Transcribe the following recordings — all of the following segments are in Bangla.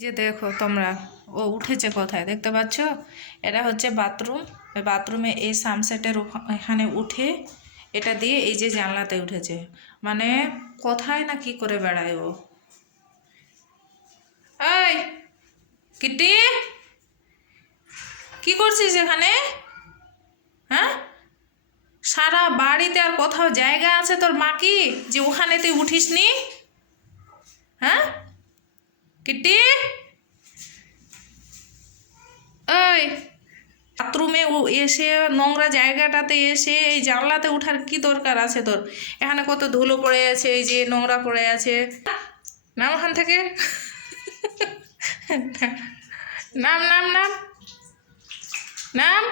যে দেখো তোমরা, ও উঠেছে কোথায় দেখতে পাচ্ছ? এটা হচ্ছে বাথরুম। বাথরুমে এই সানসেটের এখানে উঠে এটা দিয়ে এই যে জানলাতে উঠেছে। মানে কোথায় না কি করে বেড়ায় ও। এই কিটি, কি করছিস এখানে? হ্যাঁ, সারা বাড়িতে আর কোথাও জায়গা আছে তোর মা কি যে ওখানে তুই উঠিস নি? হ্যাঁ কিটি, ওই বাথরুমে এসে নোংরা জায়গাটাতে এসে এই জানলাতে ওঠার কি দরকার আছে তোর? এখানে কত ধুলো পড়ে আছে, এই যে নোংরা পড়ে আছে। নাম ওখান থেকে, নাম নাম নাম নাম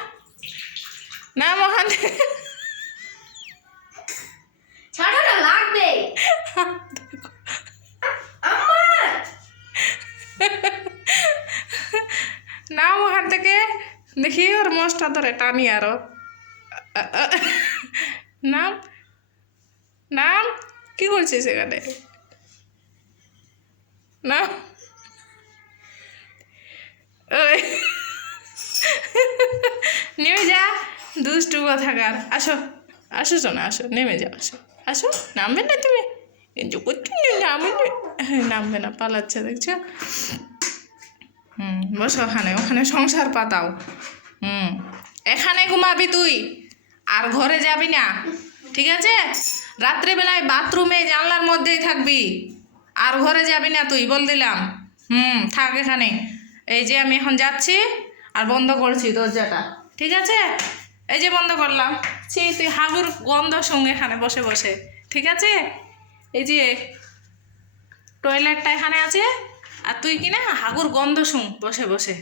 নাম ওখান থেকে। ছাড়াটা লাগবে। নাম ওখান থেকে, দেখি ওর মোষটা ধরে টানি আরো। নাম নাম, কি করছিস এখানে? নাম, ওই নেমে যা, দুষ্টু কোথাকার। আসো আসো শোনা, আসো নেমে যাও, আসো আসো। নামবে না তুমি? নামবে, নামবে না, পালাচ্ছে দেখছো। বসো ওখানে, ওখানে সংসার পাতাও। এখানে ঘুমাবি তুই, আর ঘরে যাবি না, ঠিক আছে? রাত্রিবেলায় বাথরুমে জানলার মধ্যেই থাকবি, আর ঘরে যাবি না তুই, বল দিলাম। থাক এখানে। এই যে আমি এখন যাচ্ছি, আর বন্ধ করছি দরজাটা, ঠিক আছে? এই যে বন্ধ করলাম। তুই হাগুর গন্ধ সঙ্গে এখানে বসে বসে, ঠিক আছে? এই যে টয়লেটটা এখানে আছে, আর তুই কিনা হাগুর গন্ধ শুন বসে বসে।